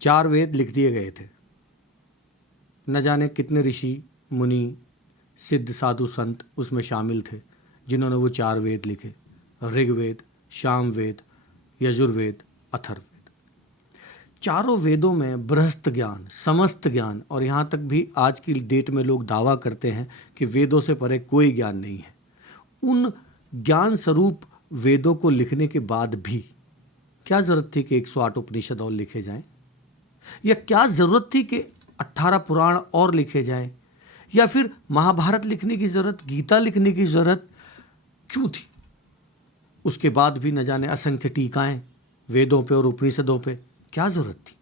4 वेद लिख दिए गए थे। न जाने कितने ऋषि मुनि सिद्ध साधु संत उसमें शामिल थे जिन्होंने वो 4 वेद लिखे, ऋग्वेद, सामवेद, यजुर्वेद, अथर्ववेद। चारों वेदों में बृहस्थ ज्ञान, समस्त ज्ञान, और यहाँ तक भी आज की डेट में लोग दावा करते हैं कि वेदों से परे कोई ज्ञान नहीं है। उन ज्ञान स्वरूप वेदों को लिखने के बाद भी क्या ज़रूरत थी कि 108 उपनिषद और लिखे जाएं? या क्या ज़रूरत थी कि 18 पुराण और लिखे जाएं? या फिर महाभारत लिखने की ज़रूरत, गीता लिखने की ज़रूरत क्यों थी? उसके बाद भी न जाने असंख्य टीकाएं वेदों पे और उपनिषदों पे, क्या ज़रूरत थी?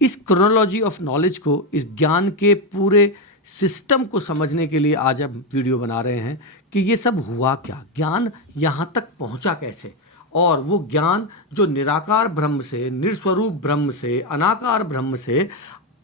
इस क्रोनोलॉजी ऑफ नॉलेज को, इस ज्ञान के पूरे सिस्टम को समझने के लिए आज हम वीडियो बना रहे हैं कि ये सब हुआ क्या, ज्ञान यहाँ तक पहुँचा कैसे, और वो ज्ञान जो निराकार ब्रह्म से, निस्वरूप ब्रह्म से, अनाकार ब्रह्म से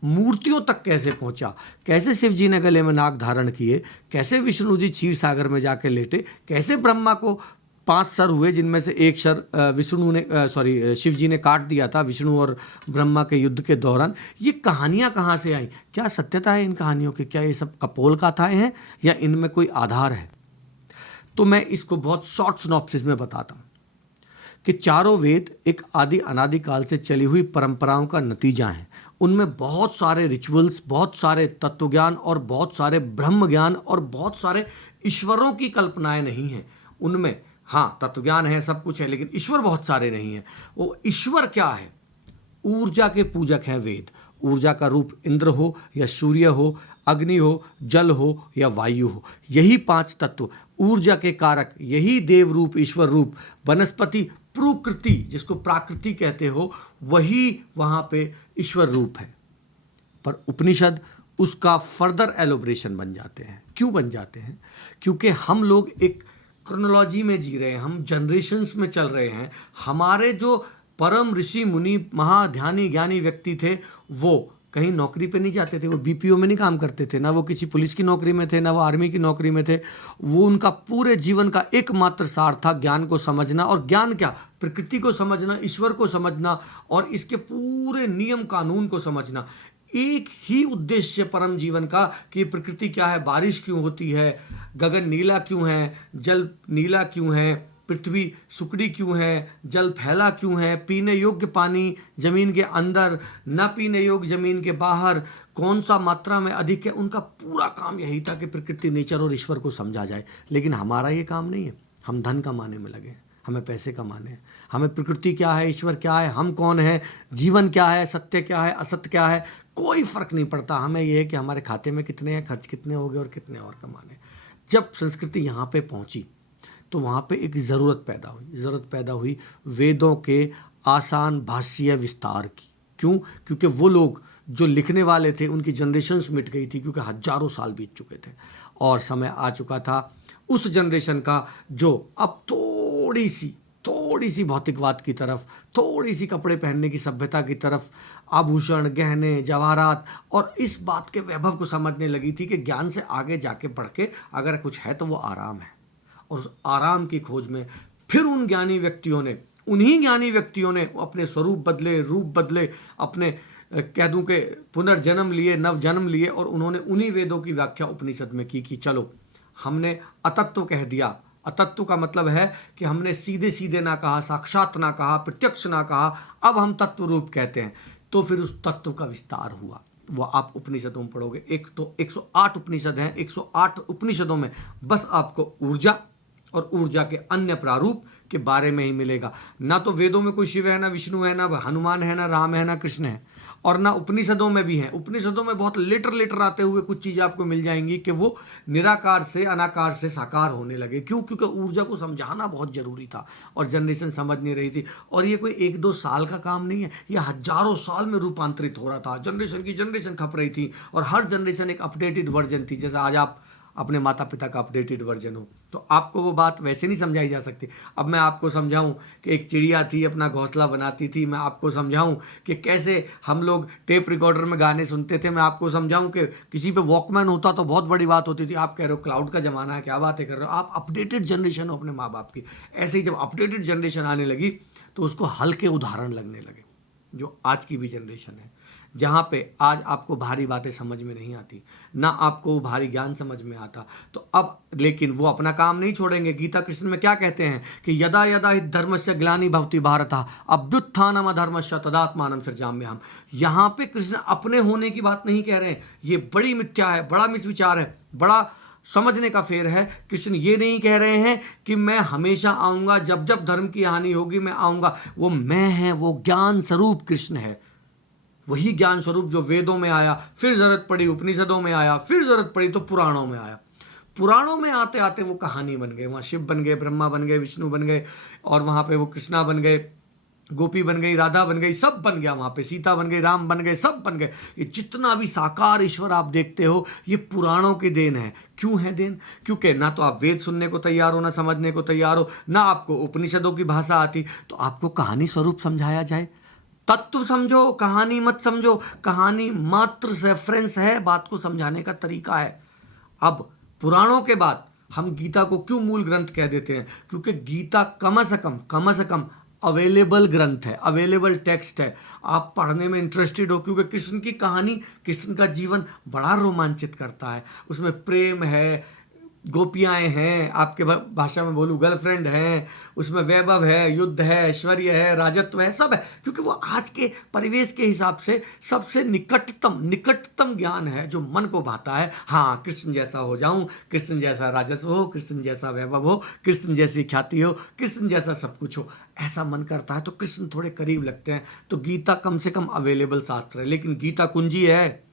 मूर्तियों तक कैसे पहुंचा, कैसे शिव जी ने गले में नाग धारण किए, कैसे विष्णु जी क्षीर सागर में जाके लेटे, कैसे ब्रह्मा को 5 सर हुए जिनमें से एक सर शिव जी ने काट दिया था विष्णु और ब्रह्मा के युद्ध के दौरान। ये कहानियाँ कहाँ से आई? क्या सत्यता है इन कहानियों की? क्या ये सब कपोल कथाएं हैं या इनमें कोई आधार है? तो मैं इसको बहुत शॉर्ट सिनॉप्सिस में बताता हूँ कि चारों वेद एक आदि अनादि काल से चली हुई परंपराओं का नतीजा है। उनमें बहुत सारे रिचुअल्स, बहुत सारे तत्वज्ञान और बहुत सारे ब्रह्म ज्ञान और बहुत सारे ईश्वरों की कल्पनाएं नहीं हैं उनमें। हाँ, तत्वज्ञान है, सब कुछ है, लेकिन ईश्वर बहुत सारे नहीं हैं। वो ईश्वर क्या है? ऊर्जा के पूजक हैं वेद। ऊर्जा का रूप इंद्र हो या सूर्य हो, अग्नि हो, जल हो या वायु हो, यही 5 तत्व ऊर्जा के कारक, यही देव रूप, ईश्वर रूप। वनस्पति प्रकृति, जिसको प्राकृति कहते हो, वही वहाँ पे ईश्वर रूप है। पर उपनिषद उसका फर्दर एलोब्रेशन बन जाते हैं। क्यों बन जाते हैं? क्योंकि हम लोग एक क्रोनोलॉजी में जी रहे हैं, हम जनरेशन्स में चल रहे हैं। हमारे जो परम ऋषि मुनि महाध्यानी ज्ञानी व्यक्ति थे, वो कहीं नौकरी पे नहीं जाते थे, वो बीपीओ में नहीं काम करते थे, ना वो किसी पुलिस की नौकरी में थे, ना वो आर्मी की नौकरी में थे। वो उनका पूरे जीवन का एकमात्र सार था ज्ञान को समझना। और ज्ञान क्या? प्रकृति को समझना, ईश्वर को समझना और इसके पूरे नियम कानून को समझना। एक ही उद्देश्य परम जीवन का कि प्रकृति क्या है, बारिश क्यों होती है, गगन नीला क्यों है, जल नीला क्यों है, पृथ्वी सुकड़ी क्यों है, जल फैला क्यों है, पीने योग्य पानी जमीन के अंदर, न पीने योग्य जमीन के बाहर, कौन सा मात्रा में अधिक है। उनका पूरा काम यही था कि प्रकृति, नेचर और ईश्वर को समझा जाए। लेकिन हमारा ये काम नहीं है। हम धन कमाने में लगे हैं, हमें पैसे कमाने हैं। हमें प्रकृति क्या है, ईश्वर क्या है, हम कौन है, जीवन क्या है, सत्य क्या है, असत्य क्या है, कोई फर्क नहीं पड़ता। हमें यह है कि हमारे खाते में कितने हैं, खर्च कितने हो गए और कितने और कमाने। जब संस्कृति यहाँ पे पहुँची तो वहाँ पे एक ज़रूरत पैदा हुई वेदों के आसान भाष्य विस्तार की। क्यों? क्योंकि वो लोग जो लिखने वाले थे उनकी जनरेशन्स मिट गई थी, क्योंकि हजारों साल बीत चुके थे और समय आ चुका था उस जनरेशन का जो अब थोड़ी सी भौतिकवाद की तरफ, थोड़ी सी कपड़े पहनने की सभ्यता की तरफ, आभूषण, गहने, जवाहरात और इस बात के वैभव को समझने लगी थी कि ज्ञान से आगे जाके बढ़ के अगर कुछ है तो वो आराम है। और उस आराम की खोज में फिर उन्हीं ज्ञानी व्यक्तियों ने अपने स्वरूप बदले, रूप बदले, अपने कह दूं कि पुनर्जन्म लिए, नव जन्म लिए, और उन्होंने उन्हीं वेदों की व्याख्या उपनिषद में की कि चलो हमने अतत्व कह दिया। अतत्व का मतलब है कि हमने सीधे सीधे ना कहा, साक्षात ना कहा, प्रत्यक्ष ना कहा, अब हम तत्व रूप कहते हैं। तो फिर उस तत्व का विस्तार हुआ। वो आप उपनिषदों में पढ़ोगे। एक तो 108 उपनिषद हैं। 108 उपनिषदों में बस आपको ऊर्जा और ऊर्जा के अन्य प्रारूप के बारे में ही मिलेगा। ना तो वेदों में कोई शिव है, ना विष्णु है, ना हनुमान है, ना राम है, ना कृष्ण है, और ना उपनिषदों में भी है। उपनिषदों में बहुत लेटर आते हुए कुछ चीज़ें आपको मिल जाएंगी कि वो निराकार से अनाकार से साकार होने लगे। क्यों? क्योंकि ऊर्जा को समझाना बहुत जरूरी था और जनरेशन समझ नहीं रही थी। और ये कोई 1-2 साल का काम नहीं है, ये हजारों साल में रूपांतरित हो रहा था। जनरेशन की जनरेशन खप रही थी और हर जनरेशन एक अपडेटेड वर्जन थी। जैसे आज आप अपने माता पिता का अपडेटेड वर्जन हो, तो आपको वो बात वैसे नहीं समझाई जा सकती। अब मैं आपको समझाऊं कि एक चिड़िया थी, अपना घोंसला बनाती थी, मैं आपको समझाऊं कि कैसे हम लोग टेप रिकॉर्डर में गाने सुनते थे, मैं आपको समझाऊं कि किसी पे वॉकमैन होता तो बहुत बड़ी बात होती थी। आप कह रहे हो क्लाउड का ज़माना है, क्या बातें कर रहे हो आप, अपडेटेड जनरेशन हो अपने माँ बाप की। ऐसे ही जब अपडेटेड जनरेशन आने लगी तो उसको हल्के उदाहरण लगने लगे। जो आज की भी जनरेशन है, जहाँ पे आज आपको भारी बातें समझ में नहीं आती, ना आपको भारी ज्ञान समझ में आता, तो अब लेकिन वो अपना काम नहीं छोड़ेंगे। गीता कृष्ण में क्या कहते हैं कि यदा यदा हि धर्मस्य ग्लानि भवति भारत अभ्युत्थानम अधर्मस्य तदात्मानं सृजाम्यहम्। यहाँ पे कृष्ण अपने होने की बात नहीं कह रहे हैं, ये बड़ी मिथ्या है, बड़ा मिसविचार है, बड़ा समझने का फेर है। कृष्ण ये नहीं कह रहे हैं कि मैं हमेशा आऊँगा, जब जब धर्म की हानि होगी मैं आऊँगा। वो मैं है, वो ज्ञान स्वरूप कृष्ण है, वही ज्ञान स्वरूप जो वेदों में आया, फिर जरूरत पड़ी उपनिषदों में आया, फिर जरूरत पड़ी तो पुराणों में आया। पुराणों में आते आते वो कहानी बन गए, वहाँ शिव बन गए, ब्रह्मा बन गए, विष्णु बन गए, और वहाँ पे वो कृष्णा बन गए, गोपी बन गई, राधा बन गई, सब बन गया वहाँ पे, सीता बन गई, राम बन गए, सब बन गए। ये जितना भी साकार ईश्वर आप देखते हो ये पुराणों की देन है। क्यों है देन? क्योंकि ना तो आप वेद सुनने को तैयार हो, ना समझने को तैयार हो, ना आपको उपनिषदों की भाषा आती, तो आपको कहानी स्वरूप समझाया जाए, तत्व समझो, कहानी मत समझो। कहानी मात्र रेफरेंस है, बात को समझाने का तरीका है। अब पुराणों के बाद हम गीता को क्यों मूल ग्रंथ कह देते हैं? क्योंकि गीता कम से कम अवेलेबल ग्रंथ है, अवेलेबल टेक्स्ट है, आप पढ़ने में इंटरेस्टेड हो। क्योंकि कृष्ण की कहानी, कृष्ण का जीवन बड़ा रोमांचित करता है। उसमें प्रेम है, गोपियाएं हैं, आपके भाषा में बोलूँ गर्लफ्रेंड हैं, उसमें वैभव है, युद्ध है, ऐश्वर्य है, राजत्व है, सब है। क्योंकि वो आज के परिवेश के हिसाब से सबसे निकटतम ज्ञान है जो मन को भाता है। हाँ, कृष्ण जैसा हो जाऊं, कृष्ण जैसा राजस्व हो, कृष्ण जैसा वैभव हो, कृष्ण जैसी ख्याति हो, कृष्ण जैसा सब कुछ हो, ऐसा मन करता है। तो कृष्ण थोड़े करीब लगते हैं। तो गीता कम से कम अवेलेबल शास्त्र है, लेकिन गीता कुंजी है,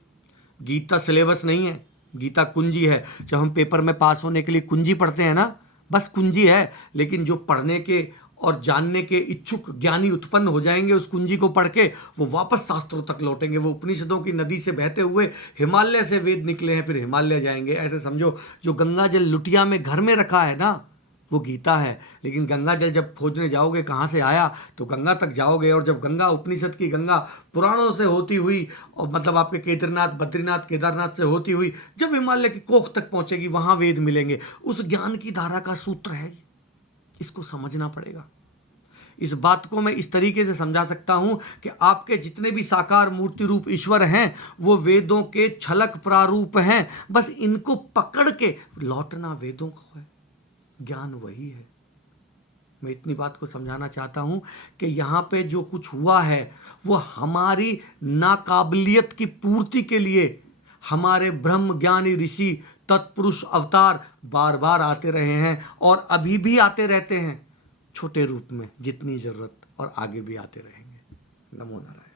गीता सिलेबस नहीं है, गीता कुंजी है। जब हम पेपर में पास होने के लिए कुंजी पढ़ते हैं ना, बस कुंजी है। लेकिन जो पढ़ने के और जानने के इच्छुक ज्ञानी उत्पन्न हो जाएंगे उस कुंजी को पढ़ के, वो वापस शास्त्रों तक लौटेंगे। वो उपनिषदों की नदी से बहते हुए हिमालय से वेद निकले हैं, फिर हिमालय जाएंगे। ऐसे समझो, जो गंगा जल लुटिया में घर में रखा है ना, वो गीता है। लेकिन गंगा जल जब खोजने जाओगे कहाँ से आया, तो गंगा तक जाओगे। और जब गंगा, उपनिषद की गंगा पुराणों से होती हुई, और मतलब आपके केदारनाथ, बद्रीनाथ, केदारनाथ से होती हुई जब हिमालय की कोख तक पहुंचेगी, वहां वेद मिलेंगे। उस ज्ञान की धारा का सूत्र है, इसको समझना पड़ेगा। इस बात को मैं इस तरीके से समझा सकता हूं कि आपके जितने भी साकार मूर्ति रूप ईश्वर हैं, वो वेदों के छलक प्रारूप हैं। बस इनको पकड़ के लौटना वेदों को है, ज्ञान वही है। मैं इतनी बात को समझाना चाहता हूं कि यहाँ पे जो कुछ हुआ है वो हमारी नाकाबिलियत की पूर्ति के लिए हमारे ब्रह्म ज्ञानी ऋषि तत्पुरुष अवतार बार बार आते रहे हैं, और अभी भी आते रहते हैं, छोटे रूप में जितनी जरूरत, और आगे भी आते रहेंगे। नमो नारायण।